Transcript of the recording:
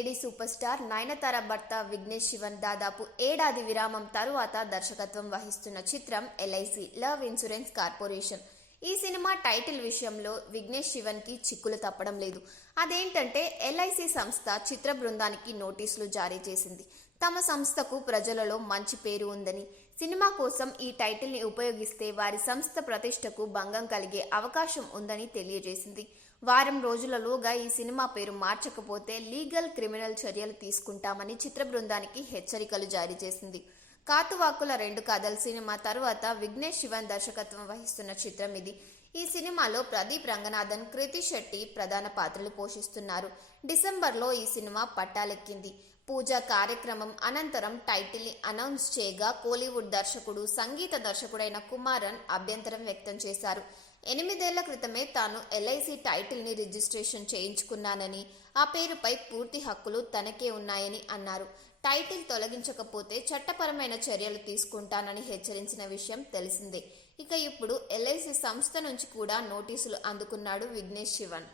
Lady super star Nayanthara భర్త విఘ్నేష్ శివన్ దాదాపు ఏడాది విరామం తరువాత దర్శకత్వం వహిస్తున్న చిత్రం ఎల్ఐసి లవ్ ఇన్సూరెన్స్ కార్పొరేషన్. ఈ సినిమా టైటిల్ విషయంలో విఘ్నేష్ శివన్ కి చిక్కులు తప్పడం లేదు. అదేంటంటే ఎల్ఐసి సంస్థ చిత్ర బృందానికి నోటీసులు జారీ చేసింది. తమ సంస్థకు ప్రజలలో మంచి పేరు ఉందని, సినిమా కోసం ఈ టైటిల్ ని ఉపయోగిస్తే వారి సంస్థ ప్రతిష్టకు భంగం కలిగే అవకాశం ఉందని తెలియజేసింది. వారం రోజులలోగా ఈ సినిమా పేరు మార్చకపోతే లీగల్ క్రిమినల్ చర్యలు తీసుకుంటామని చిత్ర బృందానికి హెచ్చరికలు జారీ చేసింది. కాతువాకుల 2 కథల సినిమా తరువాత విఘ్నేష్ శివన్ దర్శకత్వం వహిస్తున్న చిత్రం ఇది. ఈ సినిమాలో ప్రదీప్ రంగనాథన్, కృతి శెట్టి ప్రధాన పాత్రలు పోషిస్తున్నారు. డిసెంబర్లో ఈ సినిమా పట్టాలెక్కింది. పూజా కార్యక్రమం అనంతరం టైటిల్ ని అనౌన్స్ చేయగా కోలీవుడ్ దర్శకుడు, సంగీత దర్శకుడైన కుమారన్ అభ్యంతరం వ్యక్తం చేశారు. 8 ఏళ్ల క్రితమే తాను ఎల్ఐసి టైటిల్ ని రిజిస్ట్రేషన్ చేయించుకున్నానని, ఆ పేరుపై పూర్తి హక్కులు తనకే ఉన్నాయని అన్నారు. టైటిల్ తొలగించకపోతే చట్టపరమైన చర్యలు తీసుకుంటానని హెచ్చరించిన విషయం తెలిసిందే. ఇక ఇప్పుడు ఎల్ఐసి సంస్థ నుంచి కూడా నోటీసులు అందుకున్నాడు విఘ్నేష్ శివన్.